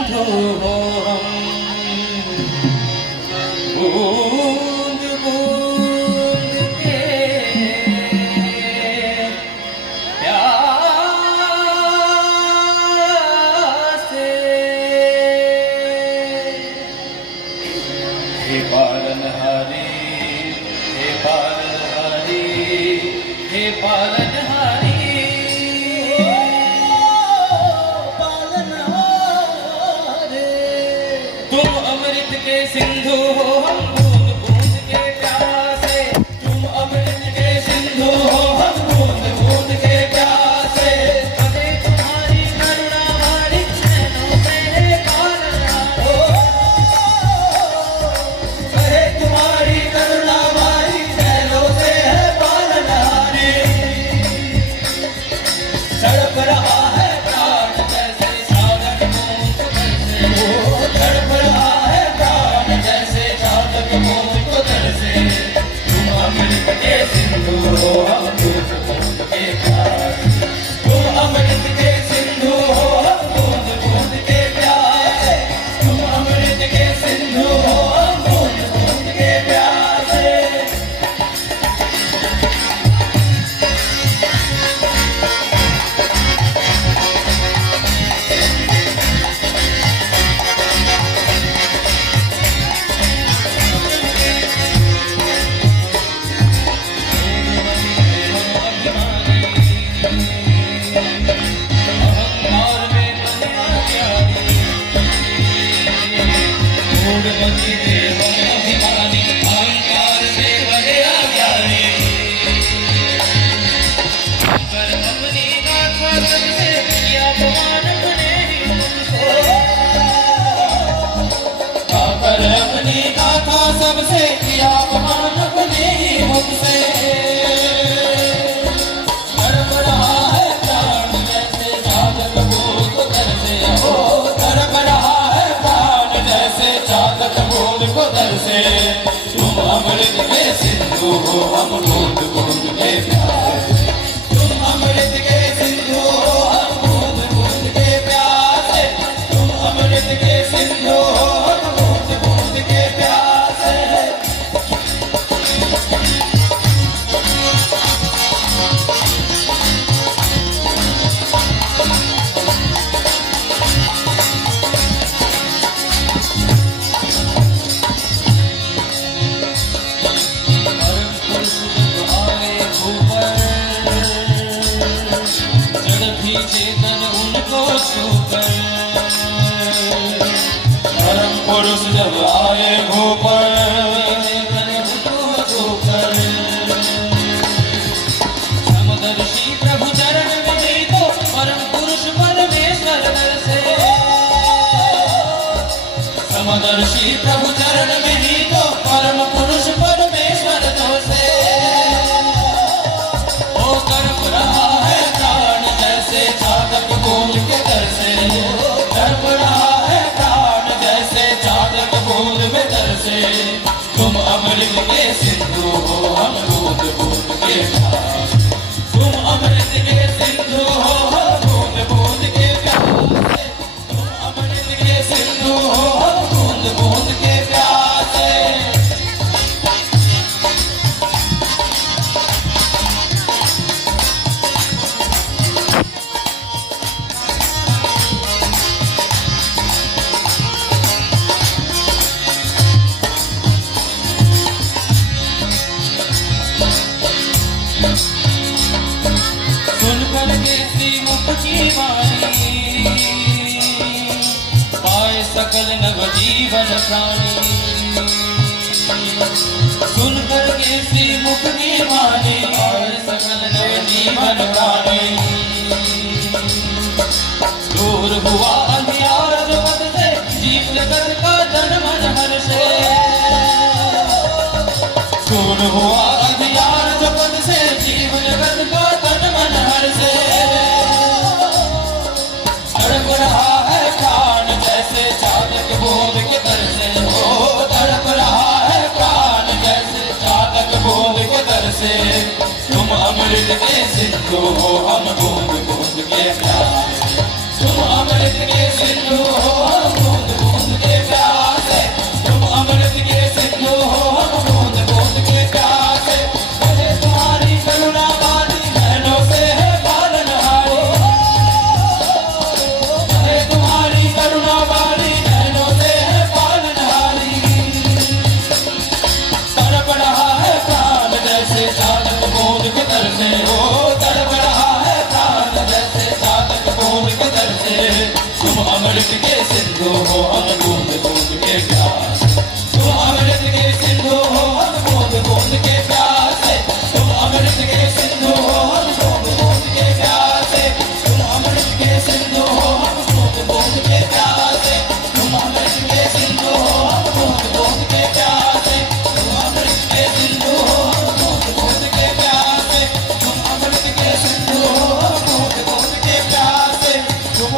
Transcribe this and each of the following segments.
सिंधु हो हम, बूंद बूंद के प्यासे। हे पालनहारी, हे पालनहारी, हे पालनहारी, तुम अमृत के सिंधु हो हम बूंद बूंद के प्यासे। तुम अमृत के सिंधु हो हम बूंद बूंद के प्यासे। कभी तुम्हारी करुणा हमारी नैनों से है पालनहारी, कहे तुम्हारी करुणा हमारी नैनों से है पालनहारी। तड़प रहा है प्राण जैसे सागर बूंद बरसे, तड़प रहा है प्राण जैसे सागर बूंद बरसे। तुम अमृत के सिंधु हो हम बूंद बूंद के प्यासे। तुम अमृत के सिंधु हो हम बूंद बूंद के प्यासे। तुम अमृत के सिंधु हो हम बूंद बूंद के प्यासे। अहंकार में बने अज्ञानी, मूढ़मति देव अभिमानी। अहंकार में बने अज्ञानी, पर अपनी गाथा सबसे किया अपमान बने ही मुझसे। पर अपनी गाथा सबसे किया अपमान बने ही मुझसे। तड़प रहा है प्राण जैसे चादर बूंद को तरसे, हो तड़प रहा है प्राण जैसे चादर बूंद को तरसे। तुम अमृत के सिंधु हो हम बूंद बूंद के प्यासे। तुम अमृत के सिंधु हो हम बूंद बूंद के प्यासे। तुम अमृत के सिंधु हो हम बूंद बूंद के प्यासे। परम पुरुष जब आए ऊपर, जड़ भी चेतन उनको छूकर। परम पुरुष जब आए ऊपर, चेतन उनको छूकर। समदर्शी प्रभु चरण में ही तो परम पुरुष परमेश्वर दर्शे। समदर्शी प्रभु चरण में ही तो परम पुरुष परमेश्वर दर्शे। ओ तड़प रहा है प्राण जैसे चादर बूंद के तरसे। तड़प रहा है प्राण जैसे चादर बूंद में तरसे। तुम अमृत के सिंधु हो हम बूंद बूंद के प्यासे। तुम अमृत के सिंधु हो हम बूंद बूंद के प्यासे। तुम अमृत के सिंधु हो हम बूंद बूंद के प्यासे। सुनकर के श्रीमुख की वाणी, पाए सकल नव जीवन प्राणी। सुनकर के श्रीमुख की वाणी, पाए सकल नव जीवन प्राणी। दूर हुआ अंधियार जगत से, जीव जगत का तन मन हर्षे। दूर हुआ अंधियार जगत से, जीव जगत का तन मन हर्षे। तड़प रहा है प्राण जैसे चादर बूंद के तरसे। हो तड़प रहा है प्राण जैसे चादर बूंद के तरसे। तुम अमृत के सिंधु हो हम बूंद बूंद के प्यासे। तुम अमृत के सिंधु हो हम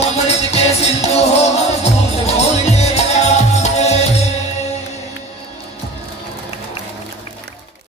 अमृत के सिंधु हो हम